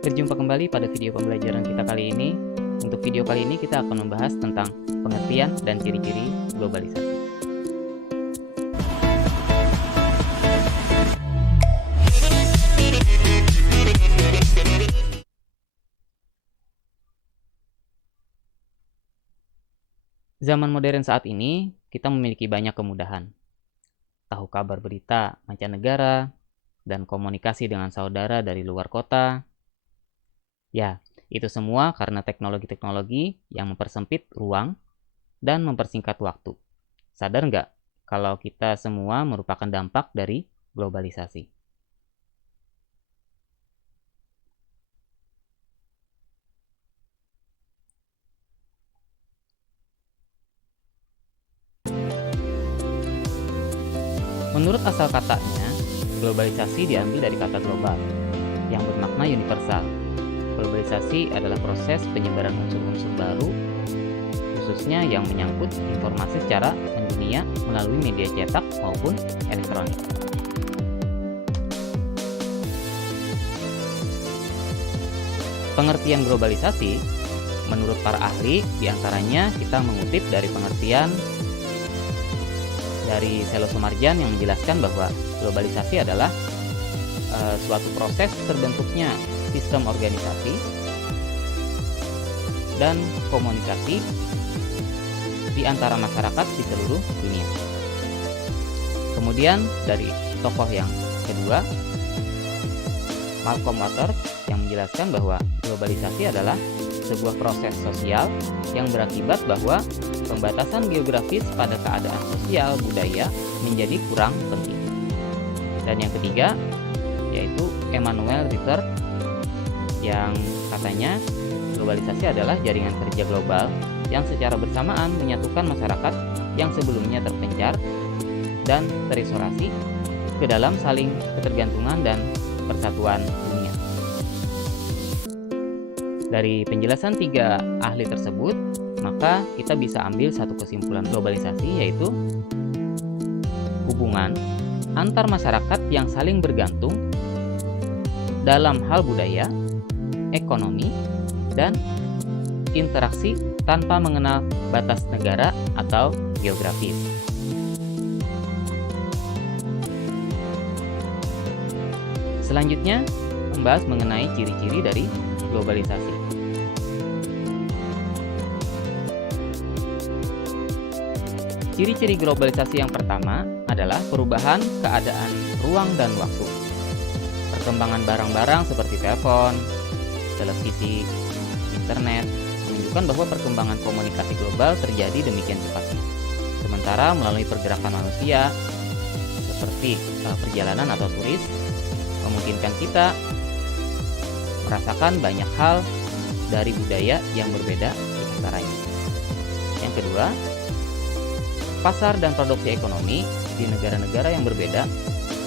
Berjumpa kembali pada video pembelajaran kita kali ini. Untuk video kali ini kita akan membahas tentang pengertian dan ciri-ciri globalisasi. Zaman modern saat ini, kita memiliki banyak kemudahan. Tahu kabar berita mancanegara, dan komunikasi dengan saudara dari luar kota. Ya, itu semua karena teknologi-teknologi yang mempersempit ruang dan mempersingkat waktu. Sadar nggak kalau kita semua merupakan dampak dari globalisasi? Menurut asal katanya, globalisasi diambil dari kata global, yang bermakna universal. Globalisasi adalah proses penyebaran unsur-unsur baru, khususnya yang menyangkut informasi secara mendunia melalui media cetak maupun elektronik. Pengertian globalisasi, menurut para ahli, diantaranya kita mengutip dari pengertian dari Selo Sumarjan yang menjelaskan bahwa globalisasi adalah suatu proses terbentuknya sistem organisasi dan komunikasi di antara masyarakat di seluruh dunia. Kemudian dari tokoh yang kedua, Malcolm Waters, yang menjelaskan bahwa globalisasi adalah sebuah proses sosial yang berakibat bahwa pembatasan geografis pada keadaan sosial budaya menjadi kurang penting. Dan yang ketiga yaitu Emmanuel Ritter yang katanya globalisasi adalah jaringan kerja global yang secara bersamaan menyatukan masyarakat yang sebelumnya terpencar dan terisolasi ke dalam saling ketergantungan dan persatuan dunia. Dari penjelasan tiga ahli tersebut, maka kita bisa ambil satu kesimpulan globalisasi, yaitu hubungan antar masyarakat yang saling bergantung dalam hal budaya, ekonomi, dan interaksi tanpa mengenal batas negara atau geografis. Selanjutnya, membahas mengenai ciri-ciri dari globalisasi. Ciri-ciri globalisasi yang pertama adalah perubahan keadaan ruang dan waktu. Perkembangan barang-barang seperti telepon, televisi, internet menunjukkan bahwa perkembangan komunikasi global terjadi demikian cepatnya. Sementara melalui pergerakan manusia seperti perjalanan atau turis memungkinkan kita merasakan banyak hal dari budaya yang berbeda di antaranya. Yang kedua, pasar dan produksi ekonomi di negara-negara yang berbeda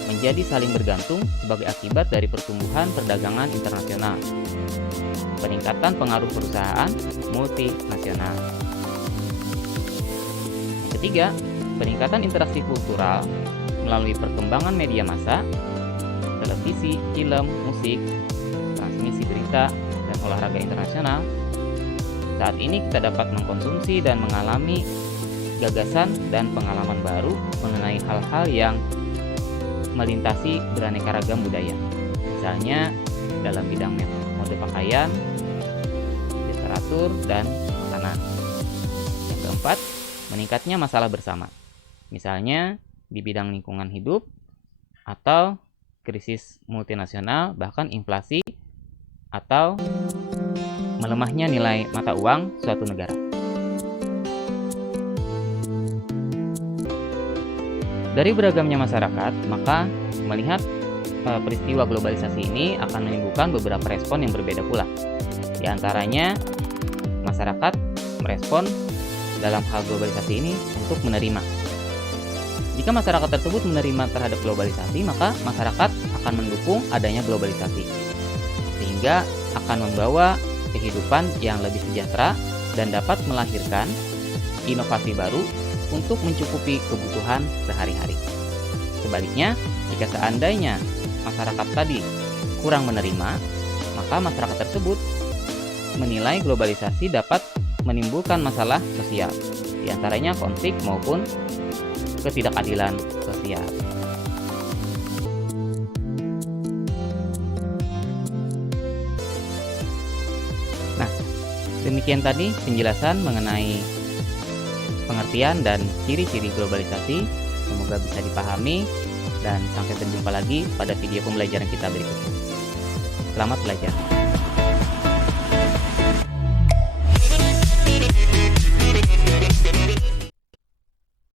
menjadi saling bergantung sebagai akibat dari pertumbuhan perdagangan internasional, peningkatan pengaruh perusahaan multinasional. Yang ketiga, peningkatan interaksi kultural melalui perkembangan media massa, televisi, film, musik, transmisi berita, dan olahraga internasional. Saat ini kita dapat mengkonsumsi dan mengalami gagasan dan pengalaman baru mengenai hal-hal yang melintasi beraneka ragam budaya. Misalnya dalam bidang mode pakaian, literatur, dan makanan. Yang keempat, meningkatnya masalah bersama. Misalnya di bidang lingkungan hidup atau krisis multinasional, bahkan inflasi atau melemahnya nilai mata uang suatu negara. Dari beragamnya masyarakat, maka melihat peristiwa globalisasi ini akan menimbulkan beberapa respon yang berbeda pula. Di antaranya, masyarakat merespon dalam hal globalisasi ini untuk menerima. Jika masyarakat tersebut menerima terhadap globalisasi, maka masyarakat akan mendukung adanya globalisasi, sehingga akan membawa kehidupan yang lebih sejahtera dan dapat melahirkan inovasi baru untuk mencukupi kebutuhan sehari-hari. Sebaliknya, jika seandainya masyarakat tadi kurang menerima, maka masyarakat tersebut menilai globalisasi dapat menimbulkan masalah sosial, diantaranya konflik maupun ketidakadilan sosial. Nah, demikian tadi penjelasan mengenai pengertian dan ciri-ciri globalisasi. Semoga bisa dipahami dan sampai berjumpa lagi pada video pembelajaran kita berikutnya. Selamat belajar.